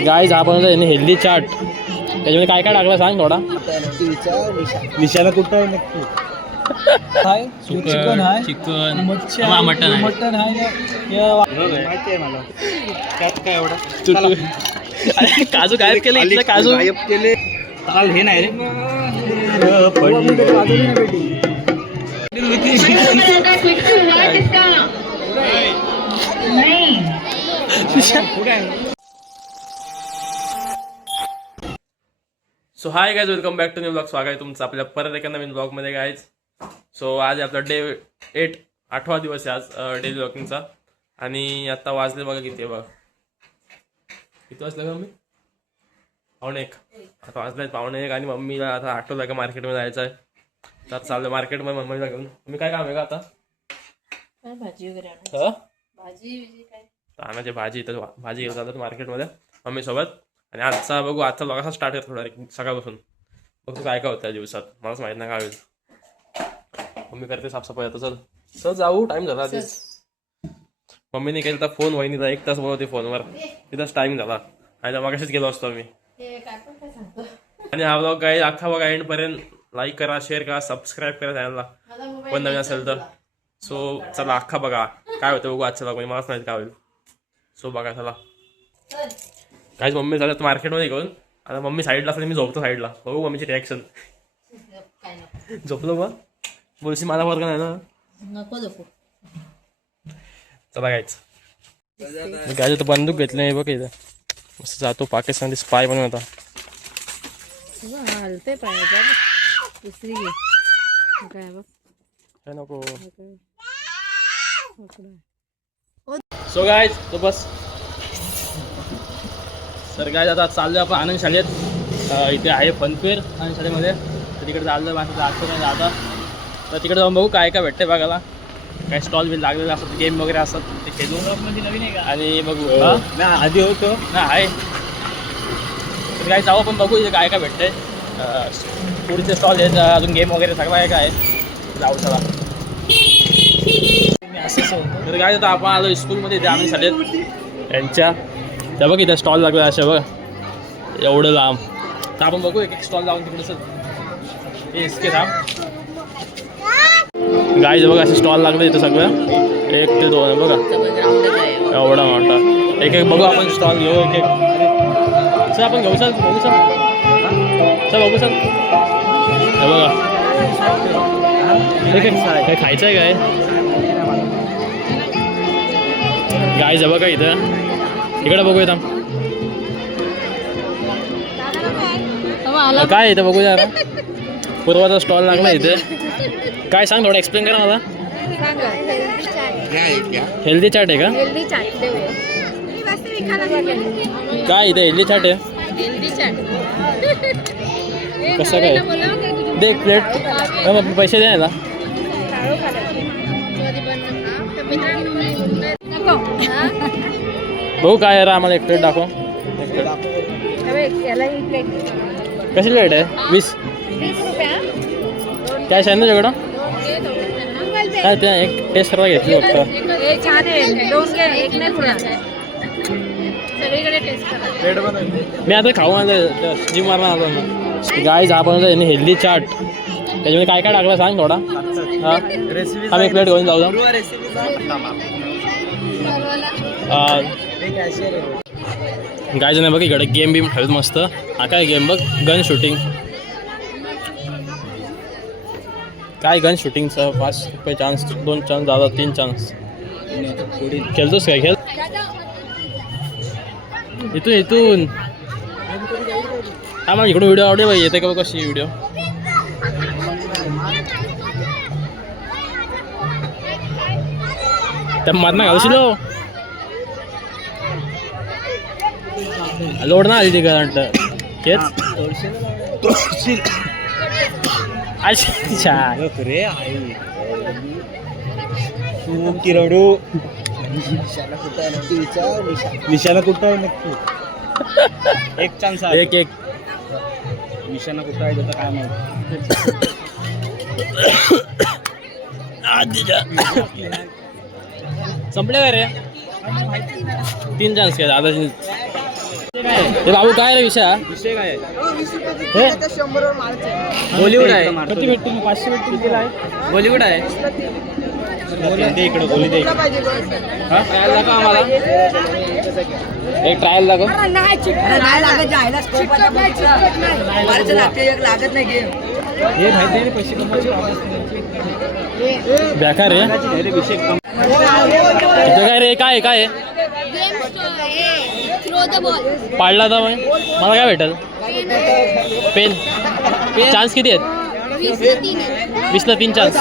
Guys हा बनवला यांनी हेल्दी चाट. त्याच्यामध्ये काय काय टाकलं सांग थोडा. निशाला कुठं आहे नक्की? चिकन आहे, चिकन, मटन मटन आहे. माहिती आहे मला. त्यात काय एवढं? अरे काजू गायब केले, इथलं काजू गायब केले. ताल हे नाही रे. So hi guys, welcome back to new blog. स्वागत आहे तुमचं आपल्या परत एका नवीन ब्लॉगमध्ये गाईज. सो आज आपला डे 8 8वा दिवस आहे आज डेली ब्लॉगिंगचा. आणि आता वाजले बघा किती आहे बघा. किती वाजलं का मी? 1:15. आता वाजले 1:15 आणि मम्मीला आता आठवलं का मार्केटमध्ये जायचं आहे. तर चाललं मार्केटमध्ये मम्मीला घेऊन. तुम्ही काय काम आहे का आता? भाजी वगैरे तानाची भाजी, तर भाजी घेऊन जातात मार्केटमध्ये मम्मीसोबत. आणि आजचा बघू, आजचा ब्लॉग असा स्टार्ट करतो थोडा सकाळपासून. बघतो काय काय होतं त्या दिवसात, मलाच माहीत नाही काय होईल. मम्मी करते साफसफाई. आता चल जाऊ, टाईम झाला आधीच. मम्मीने केलं तर फोन, वहिनीचा 1 तास बोलवते फोनवर, तिथंच टाईम झाला. आणि मगाशीच गेलो असतो मी. आणि हा ब्लॉग काय अख्खा बघा एंडपर्यंत. लाईक करा, शेअर करा, सबस्क्राईब करा चॅनलला पण नवीन असेल तर. सो चला अख्खा बघा काय होतं बघू आजच्या ब्लॉग. मलाच नाही काय होईल. सो बघा चला. काहीच मम्मी झालं मार्केटमध्ये घेऊन. आता मम्मी साईडला असली, मी झोपतो साईडला. बघू मम्मीची रिॲक्शन. झोपलो मग बोलशी मला वर्ग नाही ना. नको झोपू. चला गायच गायचं तर बंदूक घेतली नाही बघ इथं. मस्त जातो पाकिस्तानची स्पाय बनून होता. हलते पाहिजे दुसरी घे. काय बघ काय नको. सो गायज तो बस. तर काय आता चाललो आपण आनंद शाळेत. इथे आहे फनफेअर आनंद शाळेमध्ये. तर तिकडे चाललं माझं आठवण आता. तर तिकडे जाऊन बघू काय काय भेटते बघायला. काय स्टॉल बिल लागलेले असतात, गेम वगैरे असतात, ते खेळू नवीन आहे का? आणि बघू. आधी होतो ना आहे. तर काय जाऊ आपण बघू इथे काय काय भेटतंय. पुढचे स्टॉल आहेत, अजून गेम वगैरे सगळं आहे काय. जाऊ चला. तर काय आता आपण आलो स्कूलमध्ये इथे आम्ही शाळेत यांच्या. त्या बघ इथे स्टॉल लागला अशा बघ एवढं लांब. तर आपण बघू एक स्टॉल लावून तिकडे इसके थांब. गाईज बघा असे स्टॉल लागले इथं सगळं 1 ते 2 बघा एवढा मोठा. एक एक बघू आपण स्टॉल घेऊ एक एक. सर आपण घेऊ सर बघू सर. सर बघू सर. हे बघा काय खायचं आहे काय गाईज बघा इथं. इकडे बघू येतं काय इथं बघू जरा. पूर्वाचा स्टॉल लागला इथे. काय सांग थोडं एक्सप्लेन करा मला. हेल्दी चाट आहे का? काय इथे हेल्दी चाट आहे? कसं काय दे एक प्लेट. पैसे द्या ना. भाऊ काय आहे आम्हाला एक प्लेट दाखव. कशी प्लेट आहे? 20 कॅश आहे ना तुझ्याकडं? काय त्या एक टेस्ट करायला घेतली फक्त. मी आता खाऊ आलं जिम मारणार आलो ना. गाईज हा बनवला यांनी हेल्दी चाट. त्याच्यामध्ये काय काय टाकलं सांग थोडा. हां आम्ही एक प्लेट घेऊन जाऊ. गायचं नाही बघ इकडे गेम बीम खेळत मस्त. हा काय गेम बघ, गन शूटिंग. काय गन शूटिंगचं 5 रुपये चान्स, 2 चान्स दादा 3 चान्स. खेळतोस काय? खेळ इथून हा मग इकडून व्हिडिओ आवडे बाई. येते का बघ कशी व्हिडिओ. त्या मारणं घालशील लोड ना आली ती करंट. तेच अच्छा रे आई तू किरडू. निशाला कुठं आहे नक्की? 1 चान्स आहे. एक निशाला कुठं आहे त्याचं काय माहिती. संपले का रे? 3 चान्स काय दादा. ते बाबू काय रे विषय विषय काय बॉलिवूड आहे किती भेटतील 500 भेटतील कितीला आहे बॉलिवूड आहे दे इकडे गोली दे ट्रायल दाखव आम्हाला एक ट्रायल दाखव हे माहिती आहे पैसे कमवायचे बेकार रे विषय इथं काय रे काय काय पाडला तर मग मला काय भेटेल पेन चान्स किती आहेत 20ला 3 चान्स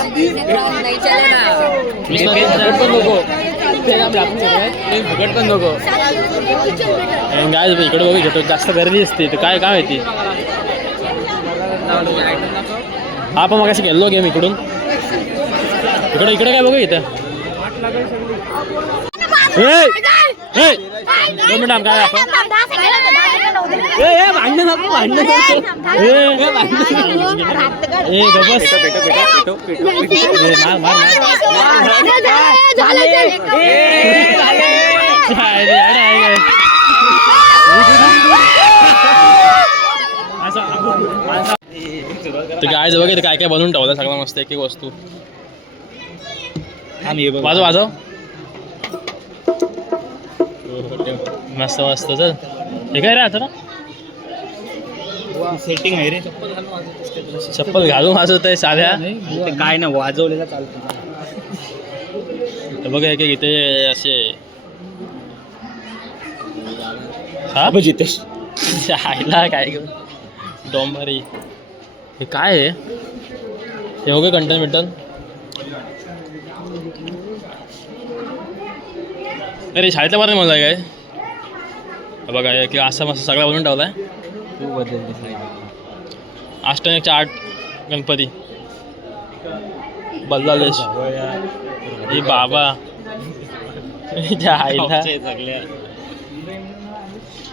20ला 3 चान्स पण नको फुकट पण नको काय इकडे बघू घेतो जास्त गर्दी असते तर काय काय माहिती हा पण मग असं गेलो गेम इकडून इकडे इकडे काय बघू इथं 2 मिनिट काय आपण भांडण नको भांडण काय बघ काय काय बनवून ठेवलं सगळं मस्त एक एक वस्तू वाजव वाजव मस्त मस्त चल हे काय रे आता ना सेटिंग आहे रे चप्पल घालून वाजवत आहे साध्या ते काय ना वाजवलेला चालतं बघा एक इथे असे हा जितेश आईला काय घेऊन डोंबारी हे काय आहे हे बघा कंटन बिंटन अरे शाळेतल्या बरं मला काय बघा की असं मस्त सगळा बनवून ठेवलाय अष्टनागच्या 8 गणपती बल्लालेश हे बाबा आईला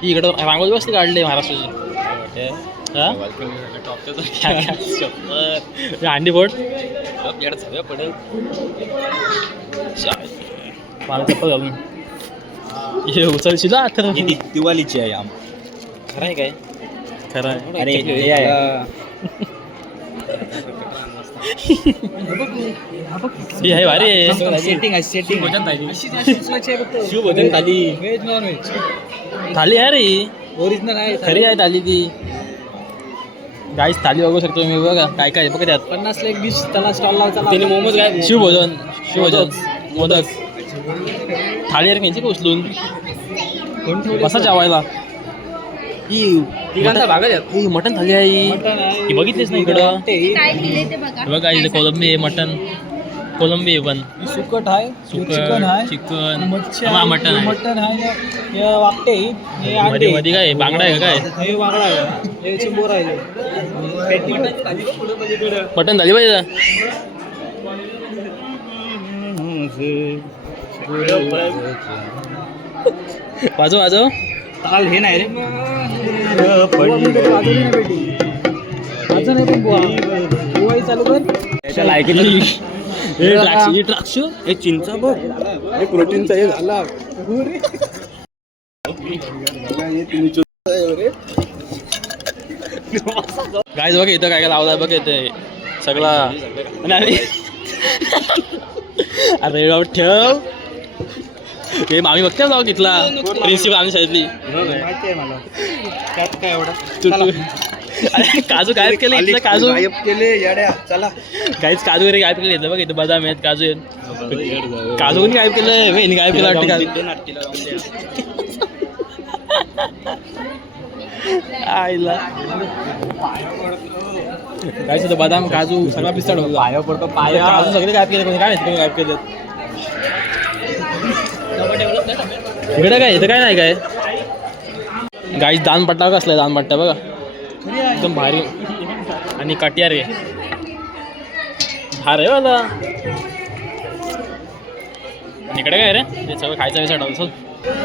इकडं रांगोळी बसली काढली महाराष्ट्राची अंडी बोट पडेल मला चप्पल घालून हे उचलशील खरं दिवाळीची आहे खरं आहे काय खरं आहे अरे हे आहे ही आहे भारी आहे सेटिंग आहे सेटिंग शिवभोजन थाली व्हेज नॉन व्हेज थाली आहे रे ओरिजिनल आहे खरी आहे थाली ती गाईस थाली बघू शकतो मी बघा काय काय बघा त्यात 50 ला एक डिश त्याला स्टॉल लावचा तिने मोमोज काय शिवभोजन शिवभोजन मोदक थाली अरे घ्यायची का उचलून कसा जेवायला ही मटन थाली आहे ही बघितलीच नाही इकडं बघा इथे कोलंबी आहे मटन कोलंबी आहे पण सुकट आहे चिकन आहे चिकन मच्छी हा मटन आहे मटन आहे हे वाकटे हे अंडे मध्ये मध्ये काय बांगडा आहे का काय हे वाकडा आहे हे चिंबोर आहे मटन झाली पाहिजे वाजव वाजव ताल हे नाही रे चालू कर द्राक्ष हे चिंचा बघ हे प्रोटीनचा हे झाला गायच बघ इथं काय काय लावलाय बघ इथे सगळा अरे बाबा ठेव हे मामी बघते जाऊ तिथला प्रिन्सिपल आम्ही शाळेतली माहिती आहे मला त्यात काय एवढं अरे काजू गायब केले इथलं काजू गायब केले येड्या चला काहीच काजू वगैरे गायब केले इथं बघ इथं बदाम आहेत काजू आहेत काजू कोणी गायब केलं वेणी गायब केलं वाटतं आईला काय होतं बदाम काजू सगळा पिस्ताड होता पाया पडतो पाया काजू सगळे गायब केले कोणी काय माहिती कोणी गायब केलं इकडे काय इथं काय नाही काय गाईच दानपट्टा कसला आहे दानपट्टा बघा एकदम भारी आणि कटियार आहे हा रे मला इकडे काय रे ते सगळं खायचं विचार ठेवलं चल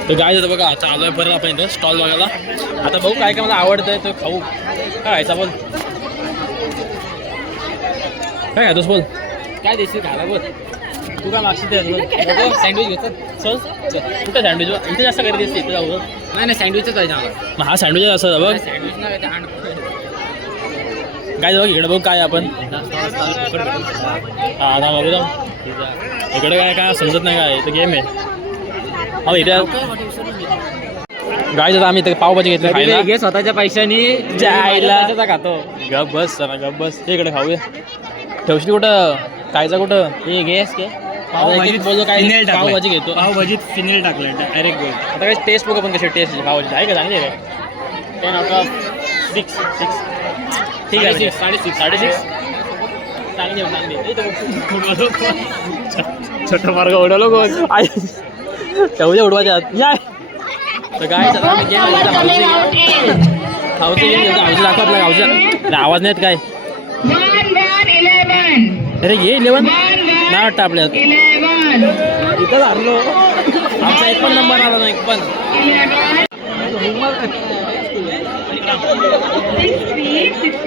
तर गाय जातं बघा आता आलोय परत आपण इथं स्टॉल बघायला आता बघू काय काय मला आवडतंय तर खाऊ काय खायचा बोल काय खातोस बोल काय देशील खायला बोल तू काय मागशील ते सँडविच घेतो चल कुठं सँडविच इथे जास्त गर्दी असते इथे जाऊ नाही सँडविचच पाहिजे आम्हाला. मग हा सँडविच असं बघ सँडविच नाही काय बघ इकडे बघ काय आपण हा आता बघू जाऊ इकडे काय समजत नाही काय इथं गेम आहे हा इथे गाय आता आम्ही इथे पावभाजी घेतली खायला घे स्वतःच्या पैशानी जायला खातो. गप बस जरा गप बस ते इकडे खाऊया ठेवशील कुठं कायचा कुठं हे घेस के बोलतो काय पावभाजी घेतो पावभाजीत फिनेल टाकलं डायरेक्ट गोल. आता काय टेस्ट बघ आपण कशी टेस्ट पावभाजी आहे का चांगली आहे काय 10 out of 6 ठीक आहे 6.5 चांगली आहे चांगली छोटा मार्ग उडवलो कोण ठेवूया उडवायच्या आत या तर काय गेम हाऊसचे गेम घेतो हाऊस दाखव आपला हाऊसचा आवाज नाहीत काय अरे घे 11 नाही वाटतं आपल्यात इथं हारलो आमचा एक पण नंबर आला नाही एक पण 63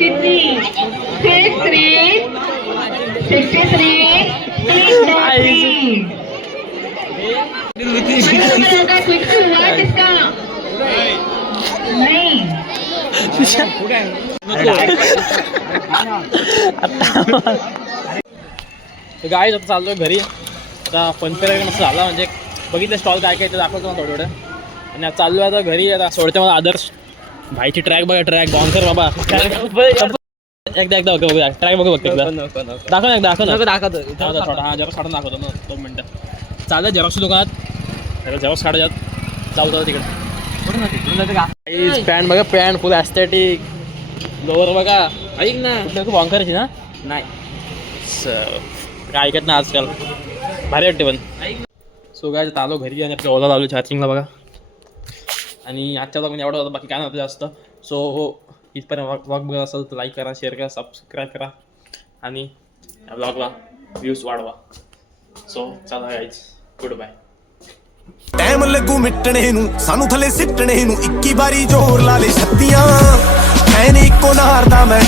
गाईज आता चाललोय घरी आता पंचर मस्त झाला म्हणजे बघितलं स्टॉल काय काय ते दाखवतो मला थोडं आणि आता चाललो आता घरी आता सोडते मला आदर्श भाईची ट्रॅक बघा ट्रॅक बॉन्सर बाबा एकदा बघूया ट्रॅक बघू बघते दाखव ना एकदा दाखवतो थोडा हा जरा काढून दाखवतो ना 2 मिनटं चाललं झेरॉक्स दुकानात झेरॉक्स काढायच्यात जाऊ तिकडे पॅन्ट बघा पॅन्ट फुल ॲस्थेटिक लोअर बघा ऐक ना तू बॉन्करची ना नाही काय ऐकत ना आजकाल भारी वाटते पण सो काय आलो घरी आणि आपल्या ओला लावलो चार्जिंगला बघा आणि आजच्या ब्लॉग एवढं होतं बाकी काय नव्हतं जास्त सो इथपर्यंत ब्लॉग बघत असेल तर लाईक करा शेअर करा सबस्क्राईब करा आणि या ब्लॉगला व्ह्यूज वाढवा सो चला गाईज गुड बाय ਟਾਈਮ ਲੱਗੂ ਮਿਟਣੇ ਨੂੰ ਸਾਨੂੰ ਥੱਲੇ ਸਿੱਟਣੇ ਨੂੰ 21 ਵਾਰੀ ਜ਼ੋਰ ਲਾ ਲੈ ਛੱਤੀਆਂ ਐ ਨੀ ਇੱਕੋ ਨਾਰ ਦਾ ਮੈਂ